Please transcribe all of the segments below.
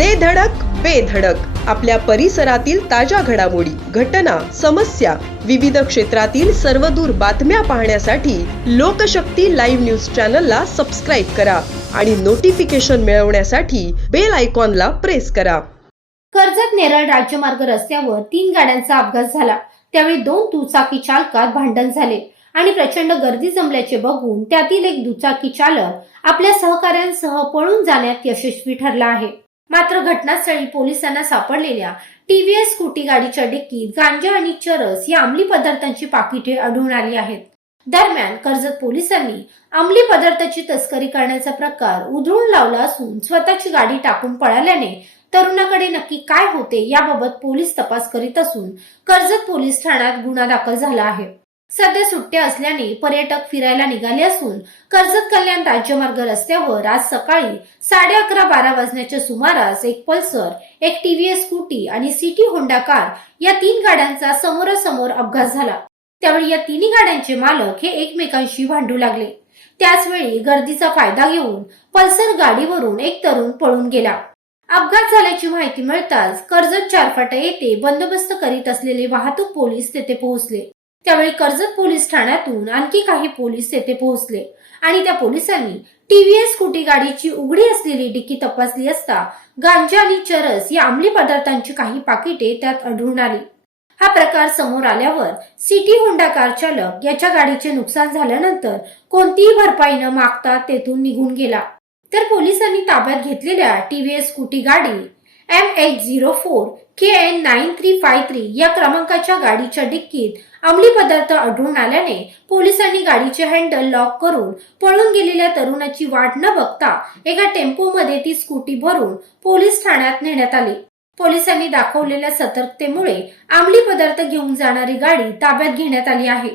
दे धडक बेधडक आपल्या परिसरातील ताज्या घडामोडी घटना समस्या विविध क्षेत्रातील सर्वदूर बातम्या पाहण्यासाठी लोकशक्ती लाईव्ह न्यूज चॅनलला सबस्क्राईब करा आणि नोटिफिकेशन मिळवण्यासाठी बेल आयकॉनला प्रेस करा. कर्जत नेरळ राज्यमार्ग रस्त्यावर तीन गाड्यांचा अपघात झाला. त्यावेळी दोन दुचाकी चालकात भांडण झाले आणि प्रचंड गर्दी जमल्याचे बघून त्यातील एक दुचाकी चालक आपल्या सहकाऱ्यांसह पळून जाण्यात यशस्वी ठरला आहे. मात्र घटनास्थळी पोलिसांना सापडलेल्या टीव्हीएस स्कूटी गाडीच्या डिक्कीत गांजा आणि चरस या अंमली पदार्थांची पाकिटे आढळून आली आहेत. दरम्यान कर्जत पोलिसांनी अंमली पदार्थाची तस्करी करण्याचा प्रकार उधळून लावला असून स्वतःची गाडी टाकून पळाल्याने तरुणाकडे नक्की काय होते याबाबत पोलीस तपास करीत असून कर्जत पोलीस ठाण्यात गुन्हा दाखल झाला आहे. सध्या सुट्ट्या असल्याने पर्यटक फिरायला निघाले असून कर्जत कल्याण राज्यमार्ग रस्त्यावर आज सकाळी साडे अकरा बारा वाजण्याच्या सुमारास एक पल्सर एक टीव्हीएस स्कूटी आणि सिटी होंडा कार या तीन गाड्यांचा समोरासमोर अपघात झाला. त्यावेळी या तिन्ही गाड्यांचे मालक हे एकमेकांशी भांडू लागले. त्याचवेळी गर्दीचा फायदा घेऊन पल्सर गाडीवरून एक तरुण पळून गेला. अपघात झाल्याची माहिती मिळताच कर्जत चारफाटा येथे बंदोबस्त करीत असलेले वाहतूक पोलीस तेथे पोहोचले. त्यावेळी कर्जत पोलीस ठाण्यातून आणखी काही पोलीस तेथे पोहोचले. आणि त्या पोलिसांनी टीव्हीएस स्कूटी गाडीची उघडी असलेली डिक्की तपासली असता गांजा आणि चरस या अंमली पदार्थांची काही पाकिटे त्यात आढळून आली. हा प्रकार समोर आल्यावर सिटी होंडा कार चालक याच्या गाडीचे नुकसान झाल्यानंतर कोणतीही भरपाई न मागता तेथून निघून गेला. तर पोलिसांनी ताब्यात घेतलेल्या टीव्हीएस स्कूटी गाडी M H zero four K N nine three five three या क्रमांकाच्या गाडीच्या डिक्कीत अंमली पदार्थ आढळून आल्याने पोलिसांनी गाडीचे हँडल लॉक करून पळून गेलेल्या तरुणाची वाट न बघता एका टेम्पोमध्ये ती स्कूटी भरून पोलीस ठाण्यात नेण्यात आली. पोलिसांनी दाखवलेल्या सतर्कतेमुळे अंमली पदार्थ घेऊन जाणारी गाडी ताब्यात घेण्यात आली आहे.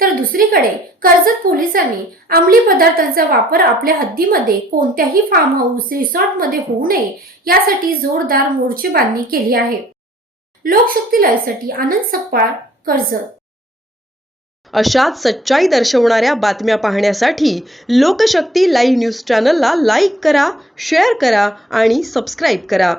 तर दुसरीकडे कर्जत पोलिसांनी अंमली पदार्थांचा वापर आपल्या हद्दीमध्ये कोणत्याही फार्म हाऊस रिसॉर्टमध्ये होऊ नये यासाठी जोरदार मोर्चे बांधणी केली आहे. लोकशक्ती लाईव्हसाठी आनंद सकपाळ कर्जत. अशाच सच्चाई दर्शवणाऱ्या बातम्या पाहण्यासाठी लोकशक्ती लाईव्ह न्यूज चॅनलला लाईक करा शेअर करा आणि सबस्क्राईब करा.